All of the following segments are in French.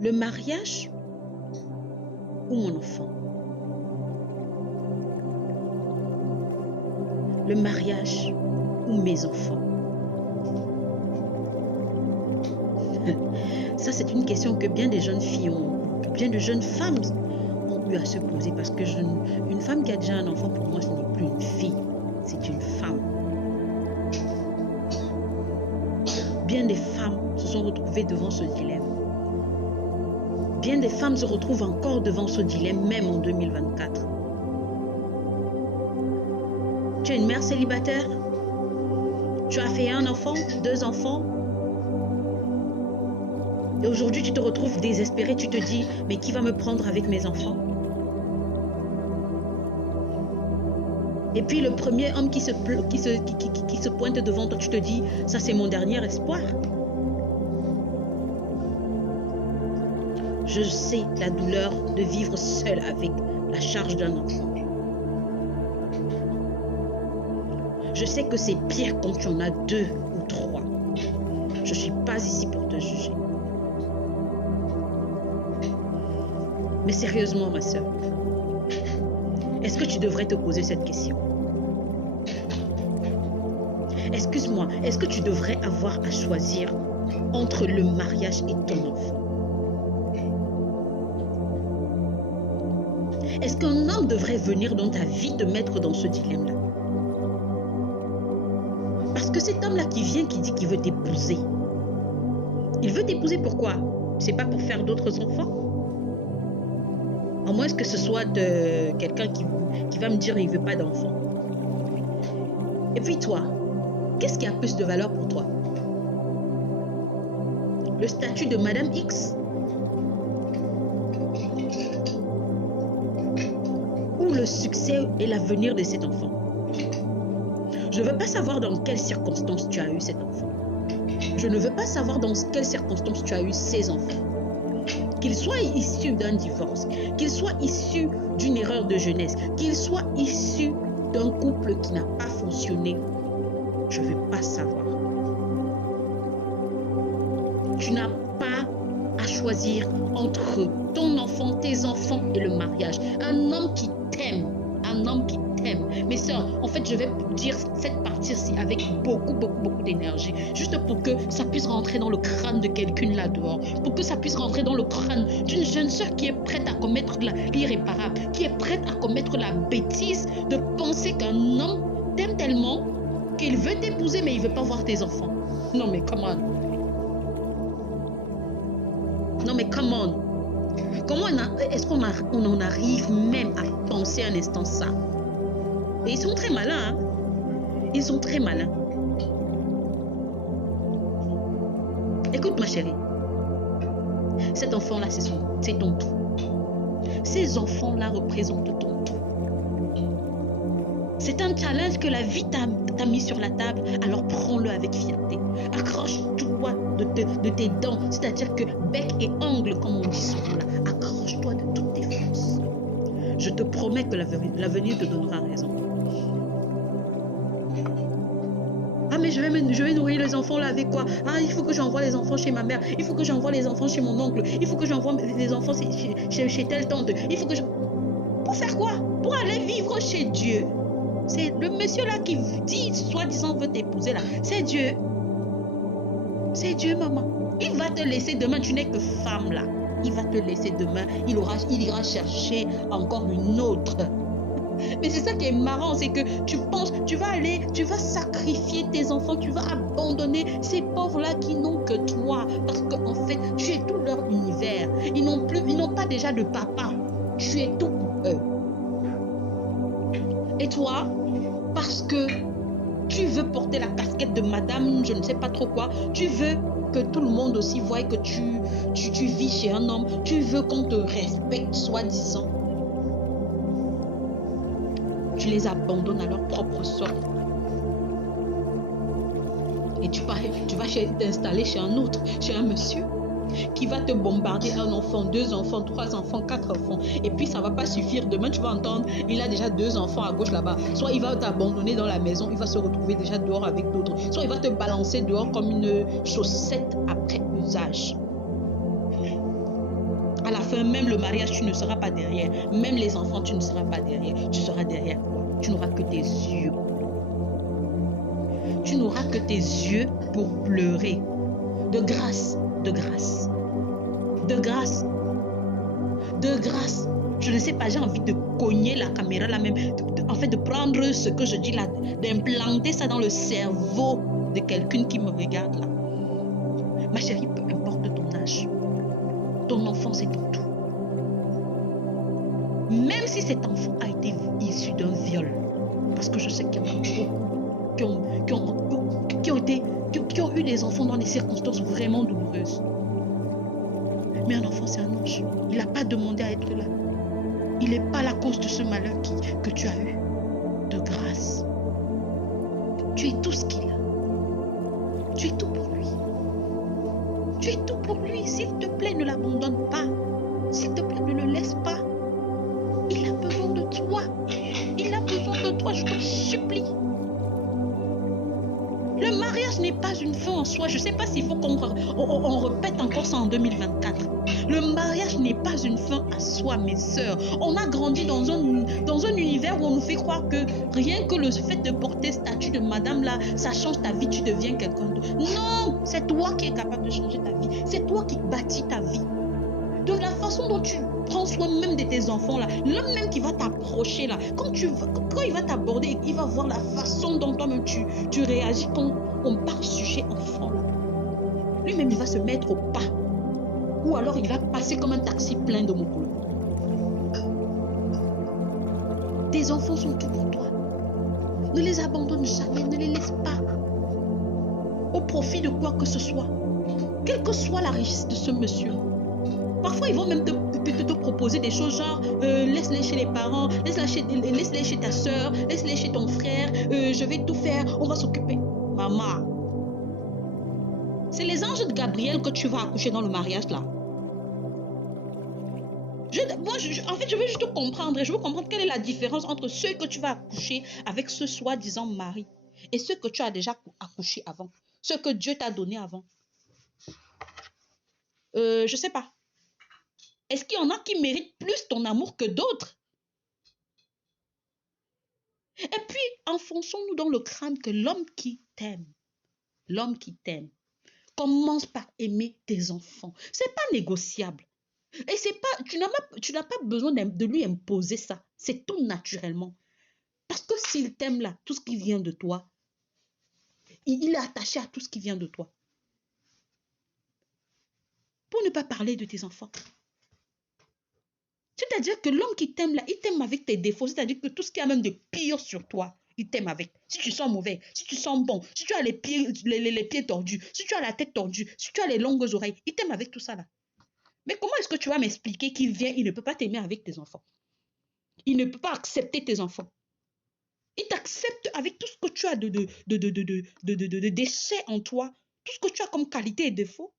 Le mariage ou mon enfant? Le mariage ou mes enfants? Ça, c'est une question que bien des jeunes filles que bien de jeunes femmes ont eu à se poser, parce que une femme qui a déjà un enfant, pour moi, ce n'est plus une fille, c'est une femme. Bien des femmes se sont retrouvées devant ce dilemme. Bien des femmes se retrouvent encore devant ce dilemme, même en 2024. Tu es une mère célibataire, tu as fait un enfant, 2 enfants, et aujourd'hui tu te retrouves désespérée, tu te dis, mais qui va me prendre avec mes enfants? Et puis le premier homme qui se pointe devant toi, tu te dis, ça c'est mon dernier espoir. Je sais la douleur de vivre seule avec la charge d'un enfant. Je sais que c'est pire quand tu en as 2 ou 3. Je ne suis pas ici pour te juger. Mais sérieusement, ma soeur, est-ce que tu devrais te poser cette question? Excuse-moi, est-ce que tu devrais avoir à choisir entre le mariage et ton enfant? Est-ce qu'un homme devrait venir dans ta vie te mettre dans ce dilemme-là? Parce que cet homme-là qui vient, qui dit qu'il veut t'épouser, il veut t'épouser pourquoi? C'est pas pour faire d'autres enfants? À moins que ce soit de quelqu'un qui va me dire qu'il ne veut pas d'enfants. Et puis toi, qu'est-ce qui a plus de valeur pour toi? Le statut de Madame X? Ou le succès et l'avenir de cet enfant? Je ne veux pas savoir dans quelles circonstances tu as eu cet enfant. Je ne veux pas savoir dans quelles circonstances tu as eu ces enfants. Qu'ils soient issus d'un divorce, qu'ils soient issus d'une erreur de jeunesse, qu'ils soient issus d'un couple qui n'a pas fonctionné, je ne veux pas savoir. Tu n'as pas à choisir entre ton enfant, tes enfants et le mariage. Un homme qui t'aime, un homme qui t'aime. Mes sœurs, en fait, je vais dire cette partie-ci avec beaucoup d'énergie, juste pour que ça puisse rentrer dans le crâne de quelqu'un là-dehors, pour que ça puisse rentrer dans le crâne d'une jeune sœur qui est prête à commettre l'irréparable, qui est prête à commettre la bêtise de penser qu'un homme t'aime tellement qu'il veut t'épouser, mais il ne veut pas voir tes enfants. Non, mais come on. Non, mais come on. Est-ce qu'on en arrive même à penser un instant ça? Et ils sont très malins, hein? Ils sont très malins. Écoute ma chérie, cet enfant-là, c'est ton tout. Ces enfants-là représentent ton tout. C'est un challenge que la vie t'a mis sur la table, alors prends-le avec fierté. Accroche-toi de tes dents, c'est-à-dire que bec et ongle, comme on dit souvent là, accroche-toi de toutes tes forces. Je te promets que l'avenir te donnera raison. Ah, mais je vais nourrir les enfants là avec quoi? Ah, il faut que j'envoie les enfants chez ma mère. Il faut que j'envoie les enfants chez mon oncle. Il faut que j'envoie les enfants chez telle tante. Il faut que je... Pour faire quoi? Pour aller vivre chez Dieu. C'est le monsieur là qui dit, soi-disant, veut t'épouser là. C'est Dieu. C'est Dieu, maman. Il va te laisser demain. Tu n'es que femme là. Il va te laisser demain. Il ira chercher encore une autre. Mais c'est ça qui est marrant, c'est que tu penses, tu vas sacrifier tes enfants, tu vas abandonner ces pauvres-là qui n'ont que toi. Parce qu'en fait, tu es tout leur univers. Ils n'ont pas déjà de papa. Tu es tout pour eux. Et toi, parce que tu veux porter la casquette de madame, je ne sais pas trop quoi, tu veux que tout le monde aussi voie que tu vis chez un homme, tu veux qu'on te respecte, soi-disant. Tu les abandonnes à leur propre sort. Et tu vas t'installer chez un autre, chez un monsieur qui va te bombarder un enfant, 2 enfants, 3 enfants, 4 enfants. Et puis ça ne va pas suffire. Demain, tu vas entendre, il a déjà 2 enfants à gauche là-bas. Soit il va t'abandonner dans la maison, il va se retrouver déjà dehors avec d'autres. Soit il va te balancer dehors comme une chaussette après usage. fin, même le mariage, tu ne seras pas derrière. Même les enfants, tu ne seras pas derrière. Tu seras derrière quoi? Tu n'auras que tes yeux. Tu n'auras que tes yeux pour pleurer. De grâce, de grâce, de grâce, de grâce. Je ne sais pas, j'ai envie de cogner la caméra là même. En fait, de prendre ce que je dis là, d'implanter ça dans le cerveau de quelqu'un qui me regarde là. Ma chérie, peu importe ton âge, ton enfant c'est ton tout. Même si cet enfant a été issu d'un viol, parce que je sais qu'il y en a beaucoup qui ont eu des enfants dans des circonstances vraiment douloureuses. Mais un enfant, c'est un ange. Il n'a pas demandé à être là. Il n'est pas la cause de ce malheur que tu as eu. De grâce. Tu es tout ce qu'il a. Tu es tout pour lui. Tu es tout pour lui. S'il te plaît, ne l'abandonne pas. S'il te plaît, ne le laisse pas. Il a besoin de toi. Il a besoin de toi, je te supplie. Le mariage n'est pas une fin en soi. Je ne sais pas s'il faut qu'on répète encore ça en 2024. Le mariage n'est pas une fin à soi, mes sœurs. On a grandi dans un univers où on nous fait croire que rien que le fait de porter statut de madame là, ça change ta vie, tu deviens quelqu'un d'autre. Non, c'est toi qui es capable de changer ta vie. C'est toi qui bâtis ta vie. De la façon dont tu prends soin même de tes enfants là, l'homme même qui va t'approcher là, quand il va t'aborder, il va voir la façon dont toi-même tu réagis quand on parle sujet enfant là. Lui-même il va se mettre au pas. Ou alors il va passer comme un taxi plein de mots. Tes enfants sont tout pour toi. Ne les abandonne jamais, ne les laisse pas. Au profit de quoi que ce soit. Quelle que soit la richesse de ce monsieur. Parfois, ils vont même te proposer des choses genre laisse-les chez les parents, laisse-les chez ta soeur, laisse-les chez ton frère, je vais tout faire, on va s'occuper. Maman, c'est les anges de Gabriel que tu vas accoucher dans le mariage là. En fait, je veux juste comprendre. Je veux comprendre quelle est la différence entre ceux que tu vas accoucher avec ce soi-disant mari et ceux que tu as déjà accouché avant, ceux que Dieu t'a donné avant. Je sais pas. Est-ce qu'il y en a qui méritent plus ton amour que d'autres? Et puis, enfonçons-nous dans le crâne que l'homme qui t'aime, commence par aimer tes enfants. C'est pas négociable. Et c'est pas, tu n'as pas besoin de lui imposer ça. C'est tout naturellement. Parce que s'il t'aime là, tout ce qui vient de toi, il est attaché à tout ce qui vient de toi. Pour ne pas parler de tes enfants. C'est-à-dire que l'homme qui t'aime là, il t'aime avec tes défauts. C'est-à-dire que tout ce qui a même de pire sur toi, il t'aime avec. Si tu sens mauvais, si tu sens bon, si tu as les pieds tordus, si tu as la tête tordue, si tu as les longues oreilles, il t'aime avec tout ça là. Mais comment est-ce que tu vas m'expliquer qu'il vient, il ne peut pas t'aimer avec tes enfants? Il ne peut pas accepter tes enfants. Il t'accepte avec tout ce que tu as de déchets en toi, tout ce que tu as comme qualité et défaut.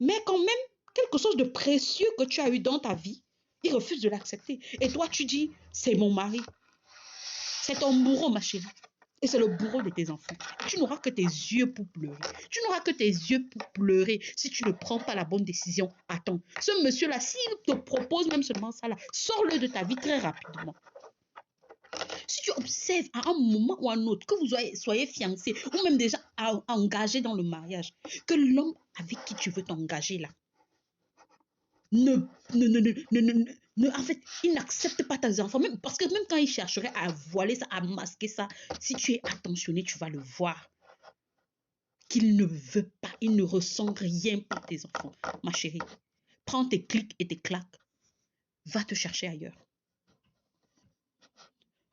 Mais quand même, quelque chose de précieux que tu as eu dans ta vie, il refuse de l'accepter. Et toi, tu dis, c'est mon mari. C'est ton bourreau, ma chérie. Et c'est le bourreau de tes enfants. Tu n'auras que tes yeux pour pleurer. Tu n'auras que tes yeux pour pleurer si tu ne prends pas la bonne décision à temps. Ce monsieur-là, s'il te propose même seulement ça, là, sors-le de ta vie très rapidement. Si tu observes à un moment ou à un autre que vous soyez fiancés ou même déjà engagés dans le mariage, que l'homme avec qui tu veux t'engager là, en fait, il n'accepte pas tes enfants, même, parce que même quand il chercherait à voiler ça, à masquer ça, si tu es attentionné, tu vas le voir. Qu'il ne veut pas, il ne ressent rien pour tes enfants. Ma chérie, prends tes clics et tes claques, va te chercher ailleurs.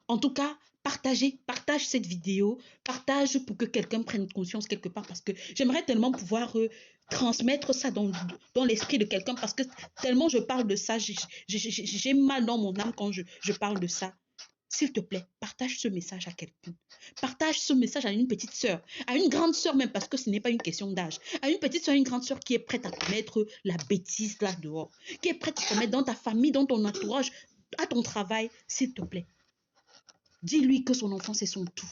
En tout cas, partage cette vidéo, partage pour que quelqu'un prenne conscience quelque part, parce que j'aimerais tellement pouvoir transmettre ça dans l'esprit de quelqu'un, parce que tellement je parle de ça, j'ai mal dans mon âme quand je parle de ça. S'il te plaît, partage ce message à quelqu'un. Partage ce message à une petite sœur, à une grande sœur même, parce que ce n'est pas une question d'âge. À une petite sœur, une grande sœur qui est prête à mettre la bêtise là dehors, qui est prête à te mettre dans ta famille, dans ton entourage, à ton travail, s'il te plaît. Dis-lui que son enfant, c'est son tout.